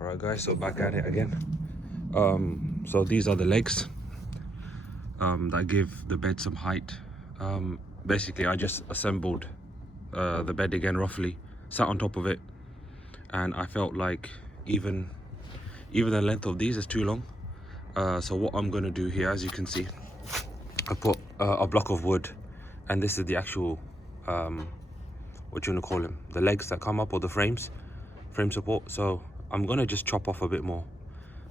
Alright guys, so back at it again. So these are the legs that give the bed some height. Basically I just assembled the bed again roughly, sat on top of it, and I felt like even the length of these is too long. So what I'm going to do here, as you can see, I put a block of wood, and this is the actual what you want to call them, the legs that come up, or the frame support. So I'm going to just chop off a bit more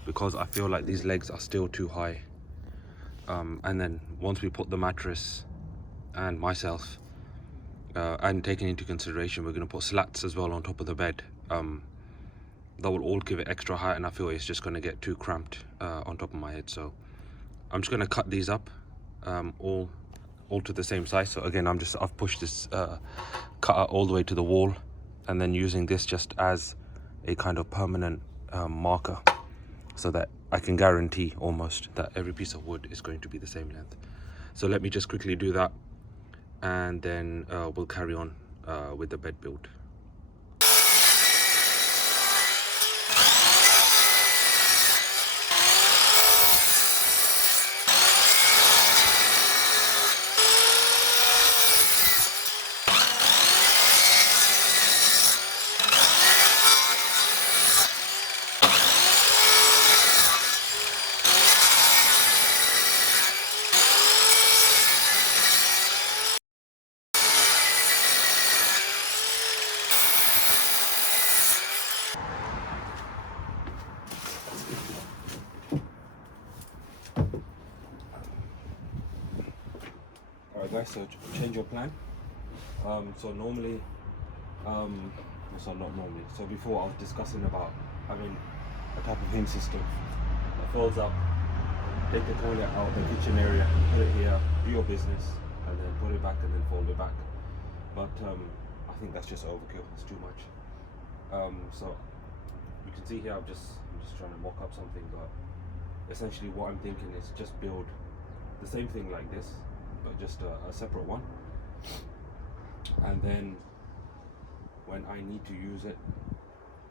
because I feel like these legs are still too high. And then once we put the mattress and myself, and taking into consideration we're going to put slats as well on top of the bed, that will all give it extra height, and I feel it's just going to get too cramped on top of my head. So I'm just going to cut these up all to the same size. So again, I've pushed this cutter all the way to the wall, and then using this just as a kind of permanent marker, so that I can guarantee almost that every piece of wood is going to be the same length. So let me just quickly do that, and then we'll carry on with the bed build. Alright guys, so change your plan. So normally, so not normally, so before I was discussing about having a type of hinge system that folds up, take the toilet out the kitchen area, put it here, do your business, and then put it back and then fold it back. But I think that's just overkill, it's too much. So you can see here I'm just trying to mock up something, but essentially what I'm thinking is just build the same thing like this, but just a separate one, and then when I need to use it,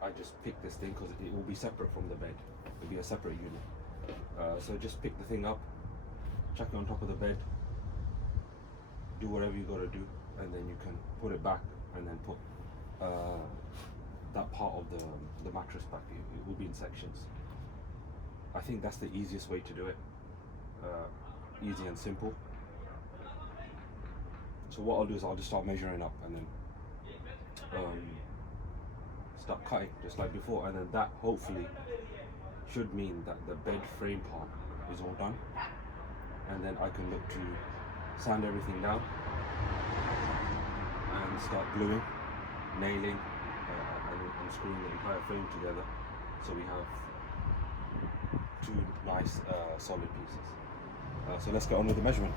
I just pick this thing, because it will be separate from the bed, it'll be a separate unit. So just pick the thing up, chuck it on top of the bed, do whatever you got to do, and then you can put it back, and then put that part of the mattress back. It will be in sections. I think that's the easiest way to do it, easy and simple. So what I'll do is I'll just start measuring up, and then start cutting just like before, and then that hopefully should mean that the bed frame part is all done, and then I can look to sand everything down and start gluing, nailing, and screwing the entire frame together, so we have two nice solid pieces. So let's get on with the measurement.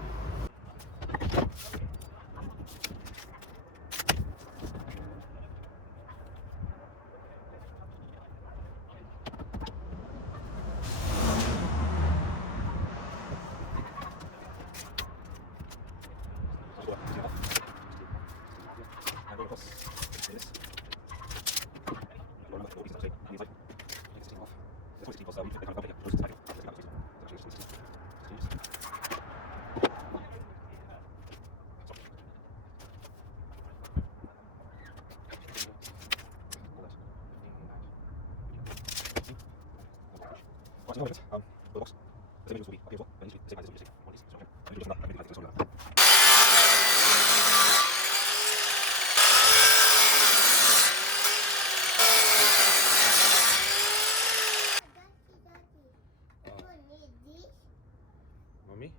Mommy?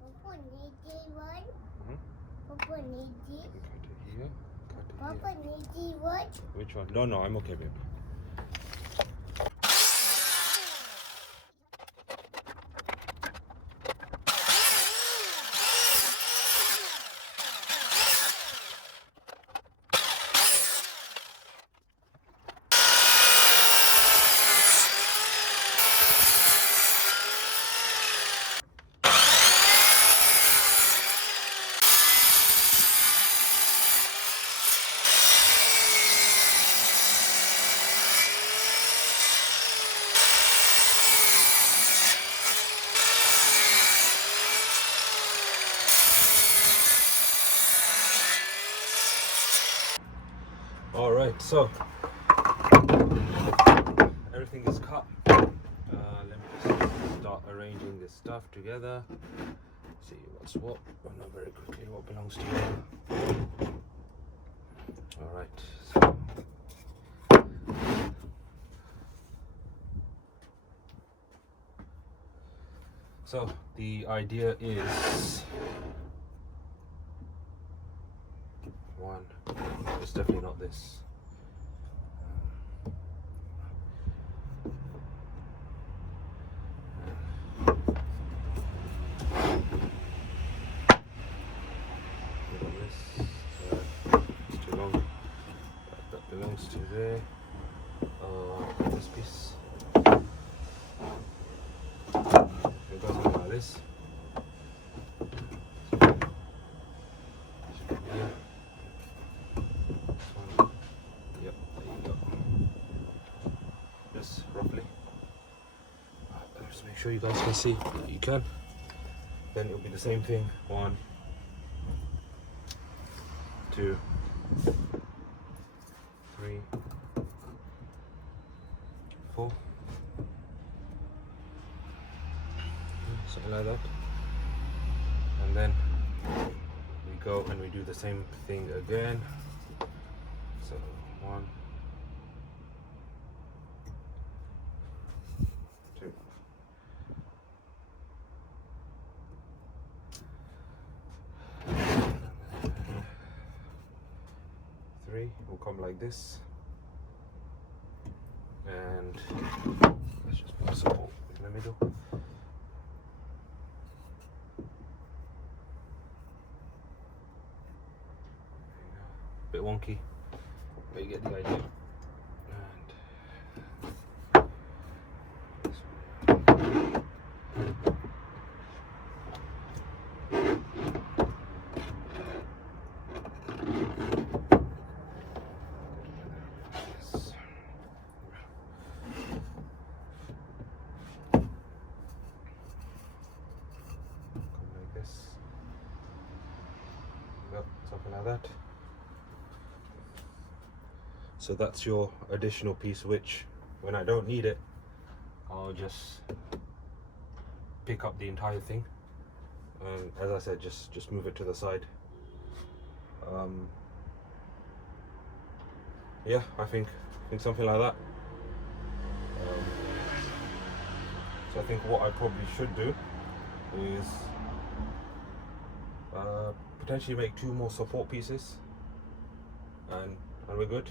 Papa need this one. Mm-hmm. Papa need this. Cut it here. Cut it Papa here. need this one. Which one? No, I'm okay, babe. Right, so everything is cut. Let me just start arranging this stuff together. See what's what. I know very quickly what belongs to you. All right. So the idea is one. It's definitely not this. It's too long. That belongs to there. This piece. It goes on like this. Yeah. This one. Yep, there you go. Just roughly. Just make sure you guys can see. You can. Then it'll be the same thing. 1, 2, 3, 4. Something like that. And then we go and we do the same thing again. So 1, 2. 3 will come like this, and let's just put a support in the middle. Bit wonky, but you get the idea. Something like that. So that's your additional piece, which when I don't need it, I'll just pick up the entire thing, and as I said, just move it to the side. Yeah, I think something like that. So I think what I probably should do is potentially make 2 more support pieces, and we're good.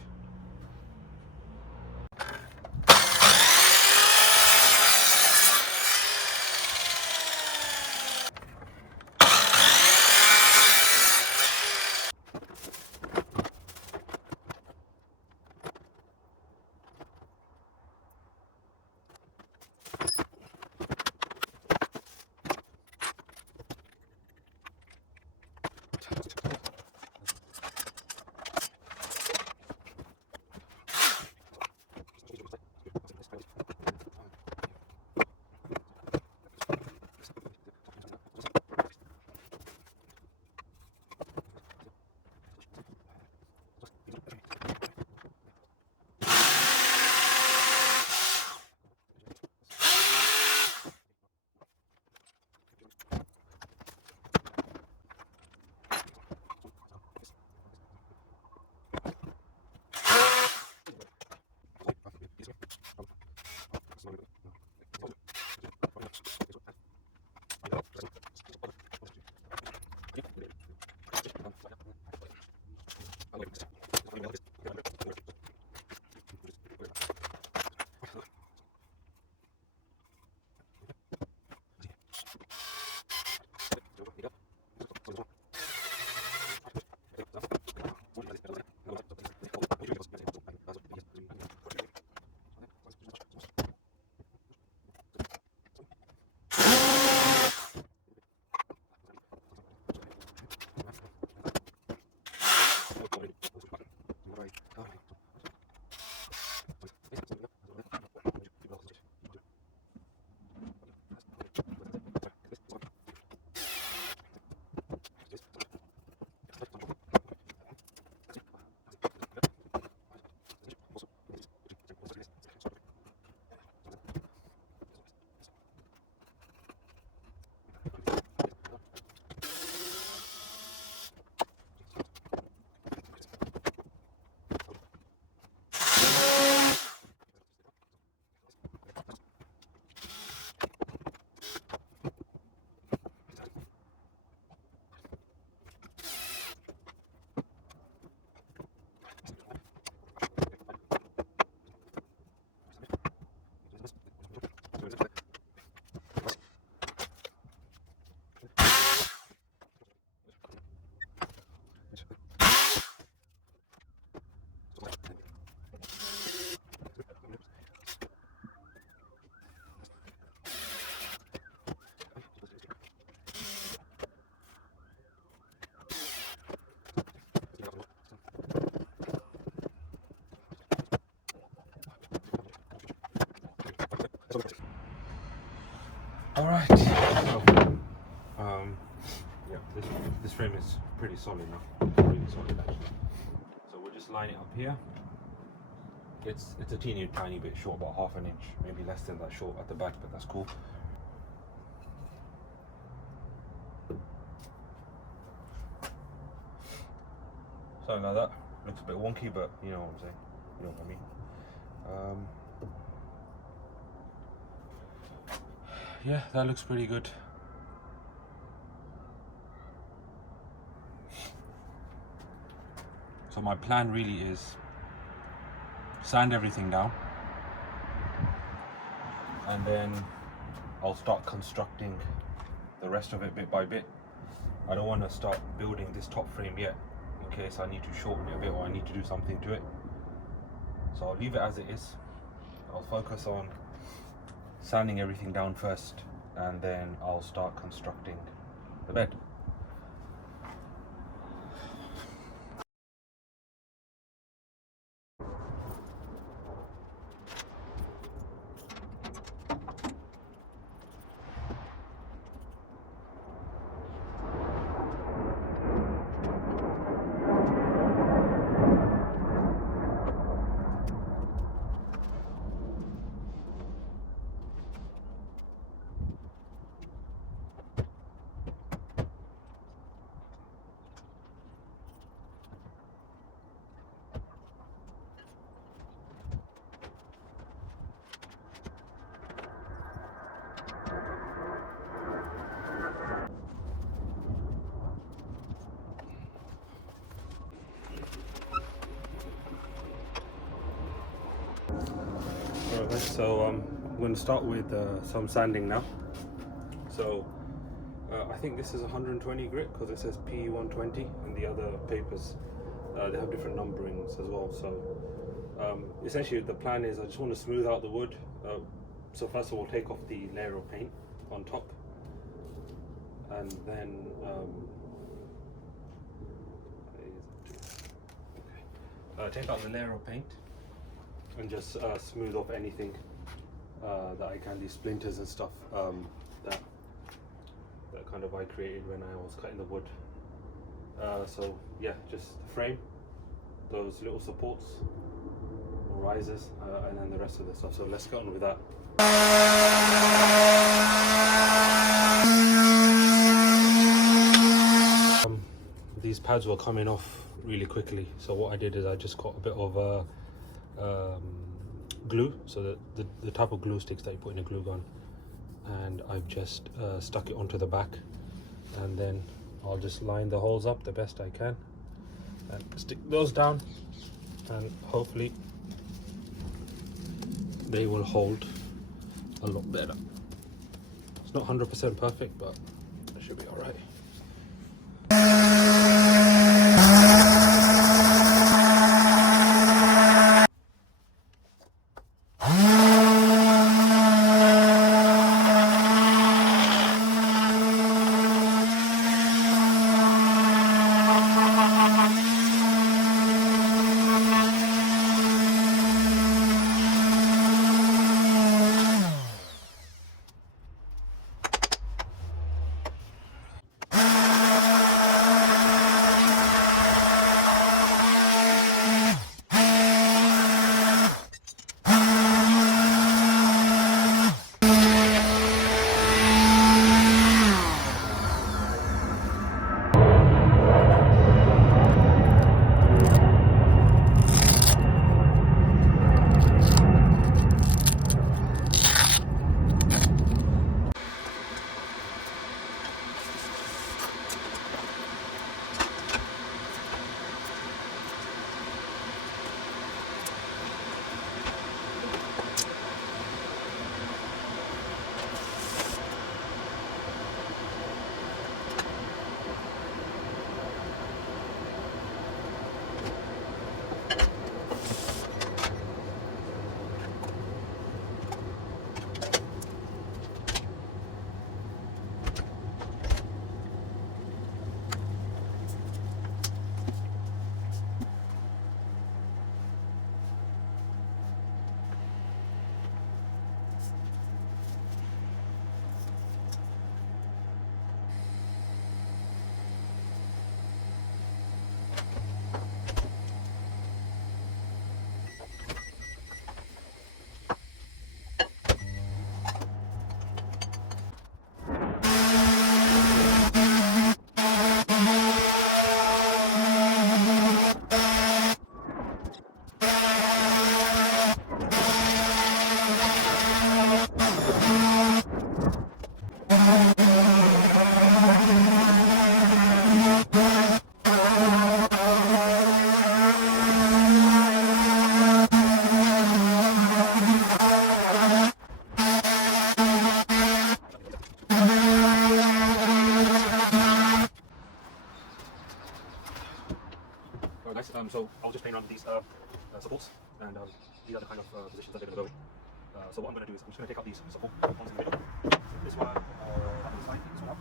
All right. So, yeah, this frame is pretty solid now. Really solid actually. So we'll just line it up here. It's a teeny tiny bit short, about half an inch, maybe less than that short at the back, but that's cool. Something like that. Looks a bit wonky, but you know what I'm saying. You know what I mean. Yeah, that looks pretty good. So my plan really is sand everything down, and then I'll start constructing the rest of it bit by bit. I don't want to start building this top frame yet, in case I need to shorten it a bit or I need to do something to it. So I'll leave it as it is. I'll focus on sanding everything down first, and then I'll start constructing the bed. Alright, so I'm going to start with some sanding now. So I think this is 120 grit because it says P120, and the other papers they have different numberings as well. So essentially the plan is I just want to smooth out the wood. So first of all, take off the layer of paint on top, and then take out the layer of paint and just smooth off anything that I can, these splinters and stuff that kind of I created when I was cutting the wood. So yeah, just the frame, those little supports or risers, and then the rest of the stuff. So let's get on with that. These pads were coming off really quickly, so what I did is I just got a bit of glue, so the type of glue sticks that you put in a glue gun, and I've just stuck it onto the back, and then I'll just line the holes up the best I can and stick those down, and hopefully they will hold a lot better. It's not 100% perfect, but it should be all right. So I was just playing around with these supports, and these are the kind of positions that they're going to go in. So what I'm going to do is I'm just going to take out these support ones in the middle. This one, that one's fine, this one up.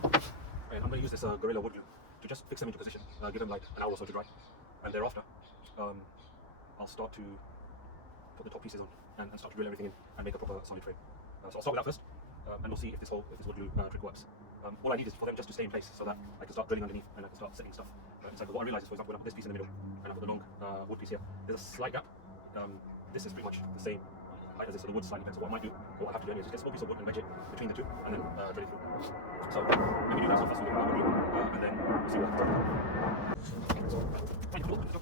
And I'm going to use this Gorilla wood glue to just fix them into position, give them like an hour or so to dry. And thereafter, I'll start to put the top pieces on and start to drill everything in and make a proper solid frame. So I'll start with that first, and we'll see if this wood glue trick works. All I need is for them just to stay in place so that I can start drilling underneath and I can start setting stuff inside. But what I realised is, for example, when I put this piece in the middle and I put the long wood piece here, there's a slight gap. This is pretty much the same height as this, so the wood's slightly bent. So what I might do, or what I have to do anyway, is just get a small piece of wood and wedge it between the two and then drill it through. So let me do that stuff first with the wood glue, and then we'll see what happens. So, right, cool, let's go.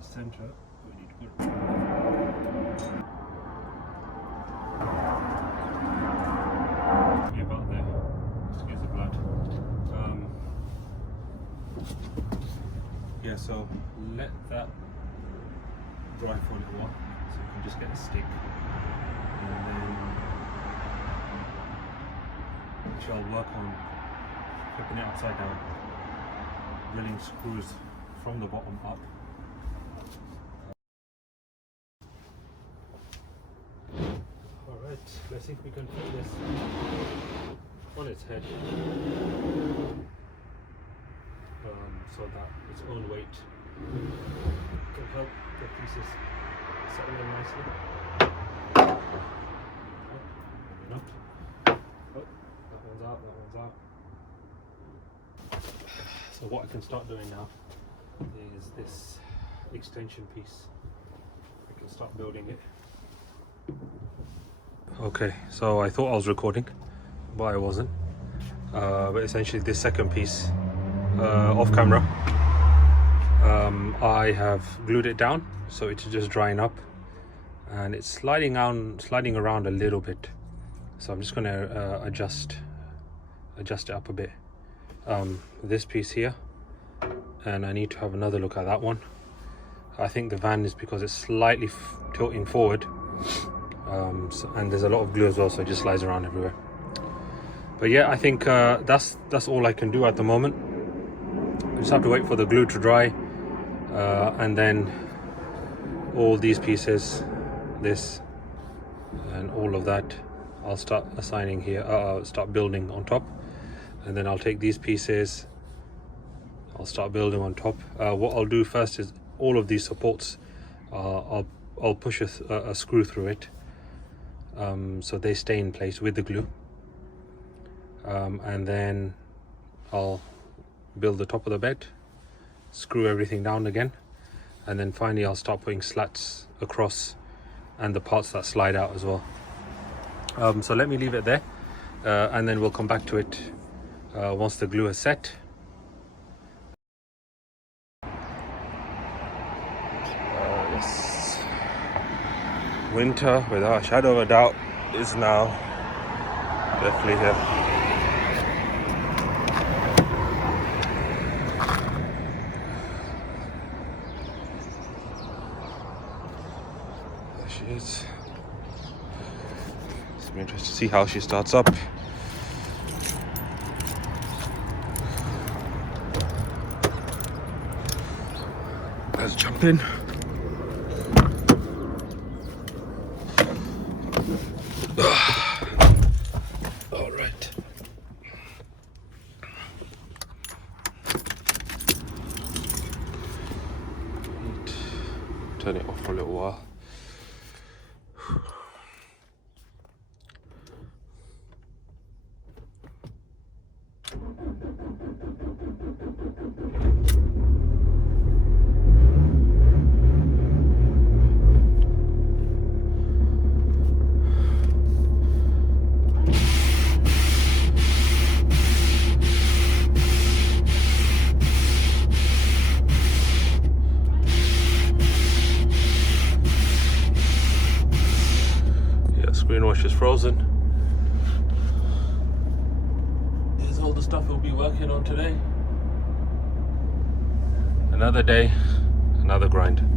Center, we need to put about there. Excuse the blood. Yeah, so let that dry for a little while, so you can just get a stick, and then we shall work on flipping it upside down, drilling screws from the bottom up. Let's see if we can put this on its head, so that its own weight can help the pieces settle in nicely. Maybe not. Oh, that one's out, that one's out. So what I can start doing now is this extension piece. I can start building it. Okay, so I thought I was recording, but I wasn't. But essentially this second piece, off camera, I have glued it down so it's just drying up, and it's sliding around a little bit. So I'm just going to adjust it up a bit. This piece here, and I need to have another look at that one. I think the van is because it's slightly tilting forward. And there's a lot of glue as well, so it just slides around everywhere. But yeah, I think that's all I can do at the moment. I just have to wait for the glue to dry, and then all these pieces, this and all of that, I'll start assigning here. I'll start building on top, and then I'll take these pieces, I'll start building on top. What I'll do first is all of these supports, I'll push a screw through it, so they stay in place with the glue, and then I'll build the top of the bed, screw everything down again, and then finally I'll start putting slats across and the parts that slide out as well. So let me leave it there, and then we'll come back to it once the glue is set. Yes. Winter, without a shadow of a doubt, is now definitely here. There she is. It's be interesting to see how she starts up. Let's jump in. All right. Turn it off for a little while. Screen wash is frozen. Here's all the stuff we'll be working on today. Another day, another grind.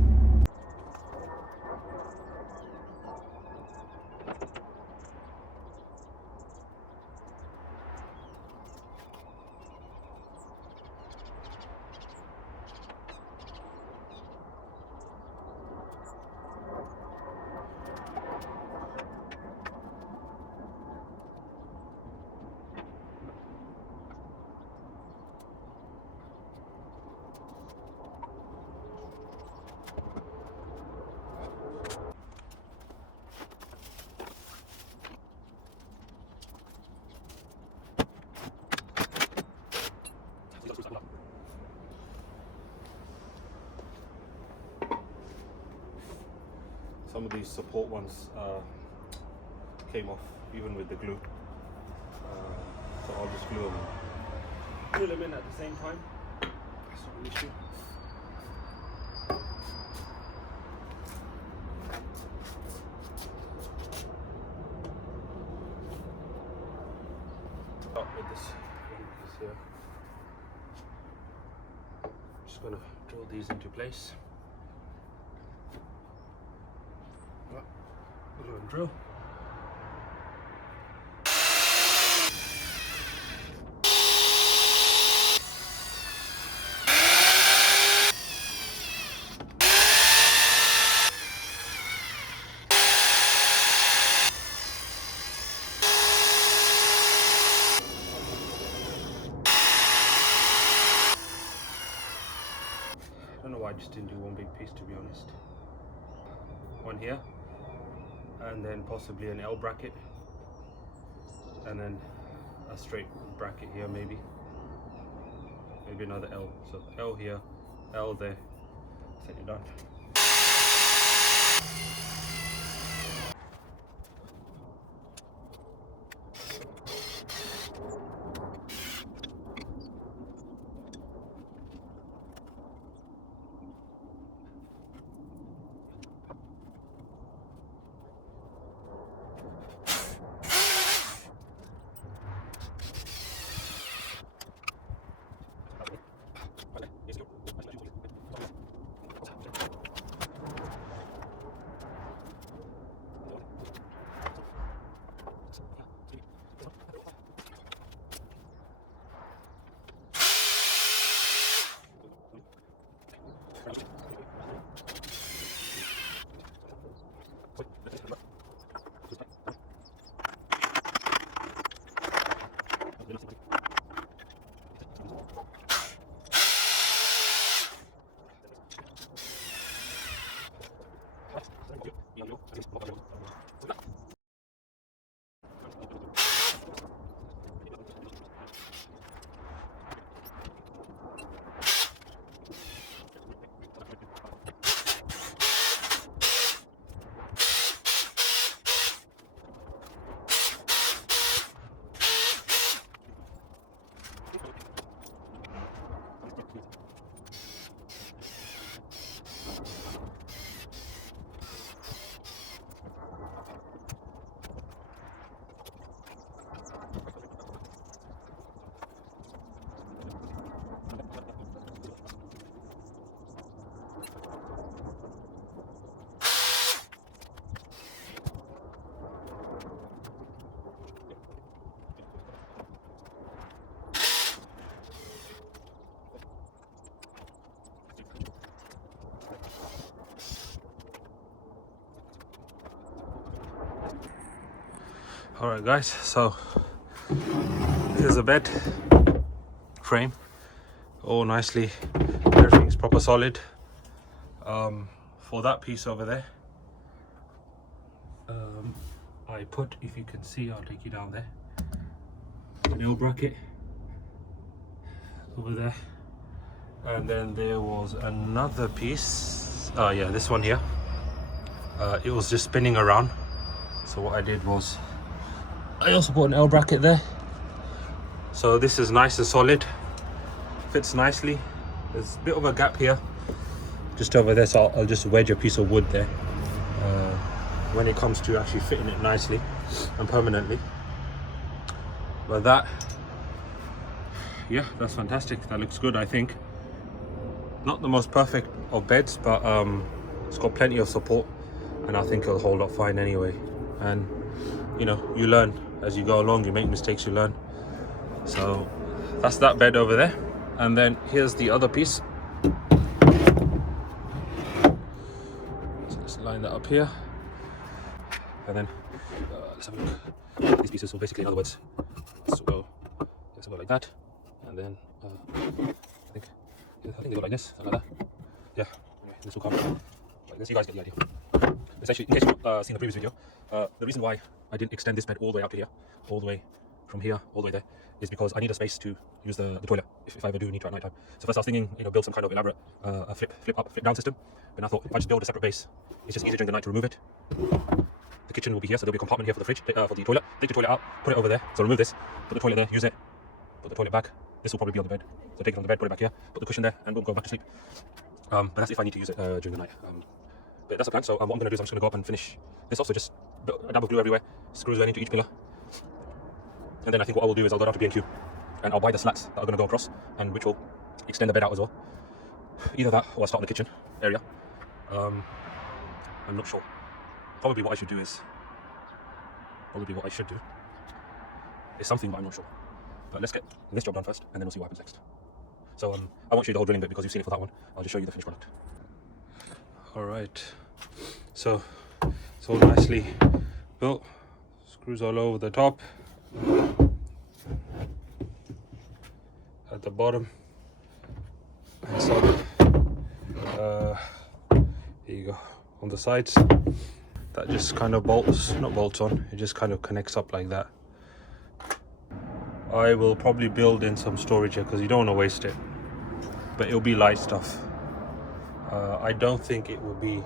Some of these support ones came off even with the glue, so I'll just glue them in at the same time. That's not an issue. Start with this one here. Just gonna drill these into place. Glue and drill. I don't know why I just didn't do one big piece, to be honest. One here, and then possibly an L bracket, and then a straight bracket here, maybe another L. So L here, L there, set it done. Alright guys, so here's the bed frame, all nicely, everything's proper solid. For that piece over there, I put, if you can see, I'll take you down there, an L bracket over there, and then there was another piece, yeah, this one here. It was just spinning around, so what I did was I also put an L bracket there, so this is nice and solid, fits nicely. There's a bit of a gap here just over there, so I'll just wedge a piece of wood there when it comes to actually fitting it nicely and permanently. But that, yeah, that's fantastic. That looks good, I think. Not the most perfect of beds, but it's got plenty of support, and I think it'll hold up fine anyway. And you know, you learn as you go along, you make mistakes, you learn. So that's that bed over there, and then here's the other piece. So let's line that up here, and then let's have a look. These pieces, so basically, in other words, let's go like that, and then I think they go like this, something like that. Yeah, anyway, this will come like this. You guys get the idea. Essentially, in case you've not seen the previous video, the reason why I didn't extend this bed all the way out to here, all the way from here, all the way there, is because I need a space to use the toilet if I ever do need to at night time. So first I was thinking, you know, build some kind of elaborate flip up, flip down system. But I thought if I just build a separate base, it's just easier during the night to remove it. The kitchen will be here, so there'll be a compartment here for the fridge, for the toilet. Take the toilet out, put it over there. So remove this, put the toilet there, use it, put the toilet back. This will probably be on the bed. So take it from the bed, put it back here, put the cushion there, and boom, go back to sleep. But that's if I need to use it during the night. But that's the plan. So what I'm going to do is I'm just going to go up and finish this off. So just a dab of glue everywhere, screws going into each pillar. And then I think what I will do is I'll go down to B&Q and I'll buy the slats that are going to go across, and which will extend the bed out as well. Either that or I'll start in the kitchen area. I'm not sure. Probably what I should do is something, but I'm not sure. But let's get this job done first, and then we'll see what happens next. So I won't show you the whole drilling bit because you've seen it for that one. I'll just show you the finished product. Alright, so it's all nicely built, screws all over the top, at the bottom, and so here you go on the sides. That just kind of bolts, not bolts on, it just kind of connects up like that. I will probably build in some storage here because you don't want to waste it, but it'll be light stuff. I don't think it will be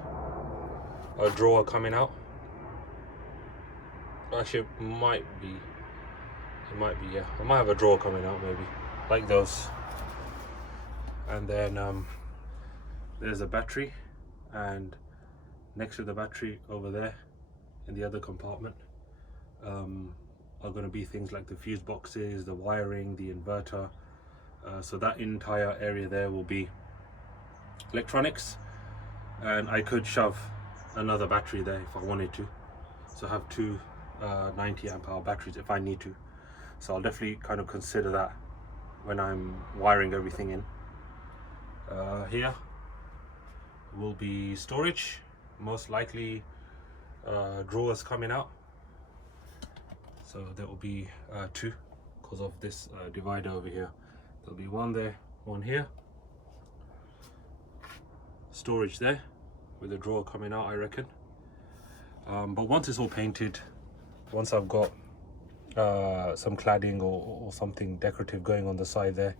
a drawer coming out. Actually, it might be, yeah. I might have a drawer coming out, maybe, like those. And then there's a battery, and next to the battery over there in the other compartment are going to be things like the fuse boxes, the wiring, the inverter. So that entire area there will be electronics, and I could shove another battery there if I wanted to, so I have two 90 amp hour batteries if I need to. So I'll definitely kind of consider that when I'm wiring everything in. Here will be storage, most likely drawers coming out, so there will be two because of this divider over here. There'll be one there, one here, storage there with a drawer coming out, I reckon. But once it's all painted, once I've got some cladding or something decorative going on the side there,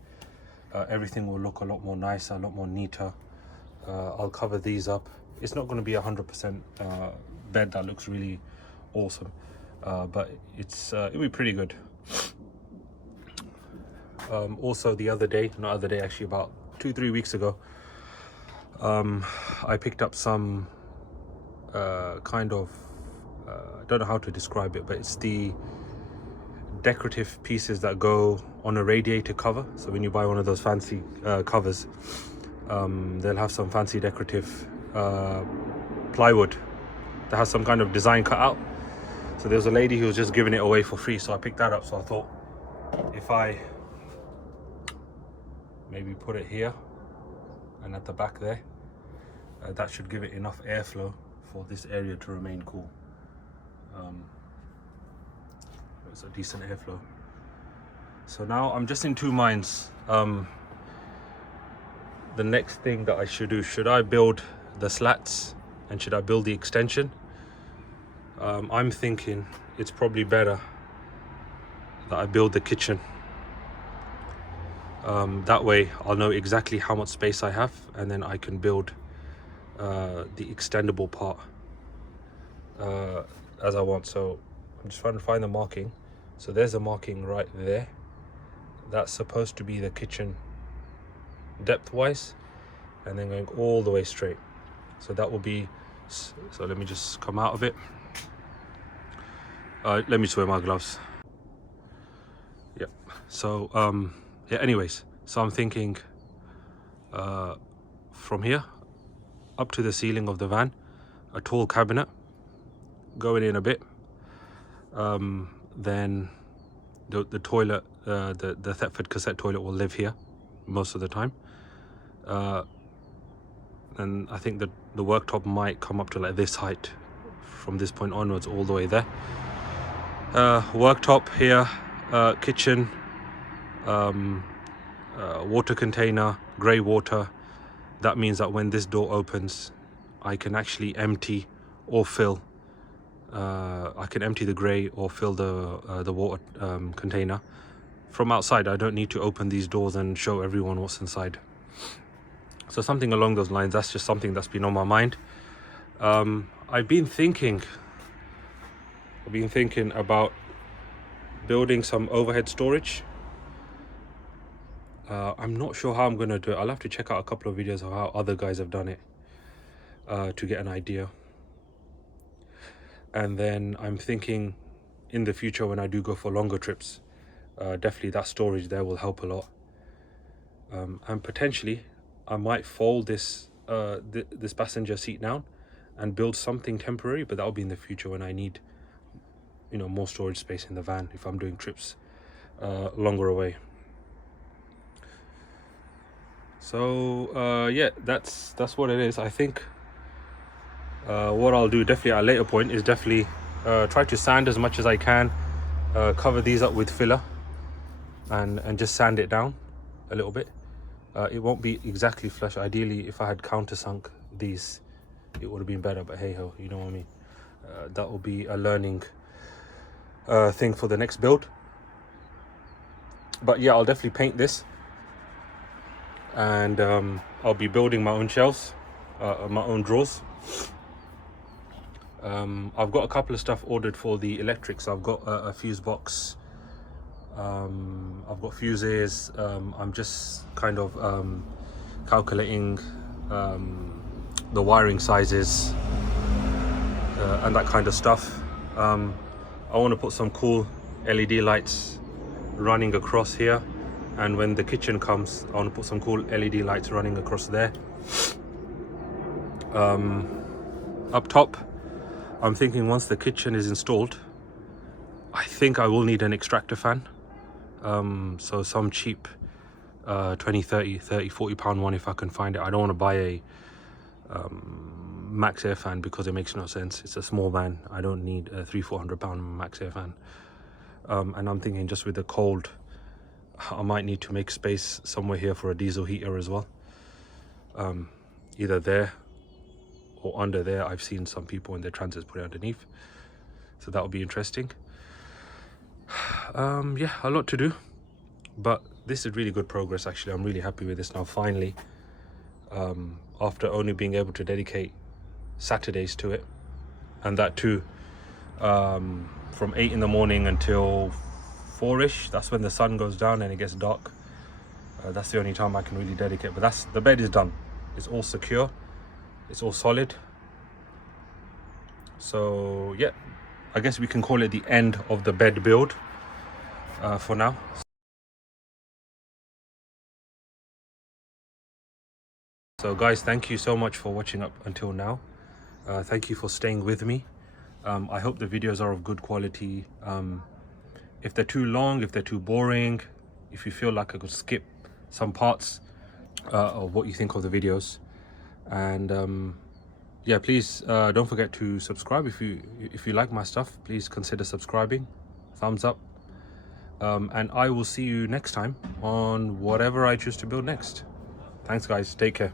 everything will look a lot more nicer, a lot more neater. I'll cover these up. It's not going to be 100% bed that looks really awesome, but it'll be pretty good. Also the other day, not other day, actually about 2-3 weeks ago, I picked up some kind of I don't know how to describe it, but it's the decorative pieces that go on a radiator cover. So when you buy one of those fancy covers, they'll have some fancy decorative plywood that has some kind of design cut out. So there was a lady who was just giving it away for free, so I picked that up. So I thought if I maybe put it here and at the back there, that should give it enough airflow for this area to remain cool. It's a decent airflow. So now I'm just in two minds. The next thing that I should do, should I build the slats and should I build the extension? I'm thinking it's probably better that I build the kitchen. That way I'll know exactly how much space I have, and then I can build the extendable part as I want. So I'm just trying to find the marking. So there's a marking right there. That's supposed to be the kitchen depth wise, and then going all the way straight. So that will be, so let me just come out of it. Let me just wear my gloves. Yep. So yeah, anyways, so I'm thinking from here up to the ceiling of the van, a tall cabinet going in a bit, then the toilet, the Thetford cassette toilet will live here most of the time, and I think that the worktop might come up to like this height from this point onwards all the way there. Worktop here, kitchen, water container, grey water. That means that when this door opens, I can actually empty or fill. I can empty the grey or fill the water container from outside. I don't need to open these doors and show everyone what's inside. So something along those lines. That's just something that's been on my mind. I've been thinking about building some overhead storage. I'm not sure how I'm going to do it. I'll have to check out a couple of videos of how other guys have done it to get an idea. And then I'm thinking in the future when I do go for longer trips, definitely that storage there will help a lot. And potentially I might fold this this passenger seat down and build something temporary, but that'll be in the future when I need, you know, more storage space in the van if I'm doing trips longer away. So yeah, that's what it is. I think what I'll do definitely at a later point is definitely try to sand as much as I can, cover these up with filler and just sand it down a little bit. It won't be exactly flush. Ideally, if I had countersunk these, it would have been better, but hey ho, you know what I mean. That will be a learning thing for the next build. But yeah, I'll definitely paint this, and I'll be building my own shelves, my own drawers. I've got a couple of stuff ordered for the electrics. I've got a fuse box, I've got fuses. I'm just kind of calculating the wiring sizes and that kind of stuff. I want to put some cool LED lights running across here, and when the kitchen comes, I want to put some cool LED lights running across there. Up top, I'm thinking once the kitchen is installed, I think I will need an extractor fan. So some cheap 20, 30, 40 pound one if I can find it. I don't want to buy a max air fan because it makes no sense. It's a small van. I don't need a 300-400 pound max air fan. And I'm thinking just with the cold, I might need to make space somewhere here for a diesel heater as well. Either there or under there. I've seen some people in their transits put it underneath, so that will be interesting. Yeah, a lot to do, but this is really good progress. Actually, I'm really happy with this now. Finally, after only being able to dedicate Saturdays to it, and that too from 8 in the morning until 4ish. That's when the sun goes down and it gets dark. That's the only time I can really dedicate. But that's, the bed is done. It's all secure. It's all solid. So yeah, I guess we can call it the end of the bed build for now. So guys, thank you so much for watching up until now. Thank you for staying with me. I hope the videos are of good quality. If they're too long, if they're too boring, if you feel like I could skip some parts of what you think of the videos, and yeah, please don't forget to subscribe. If you like my stuff, please consider subscribing. thumbs up. And I will see you next time on whatever I choose to build next. Thanks guys, take care.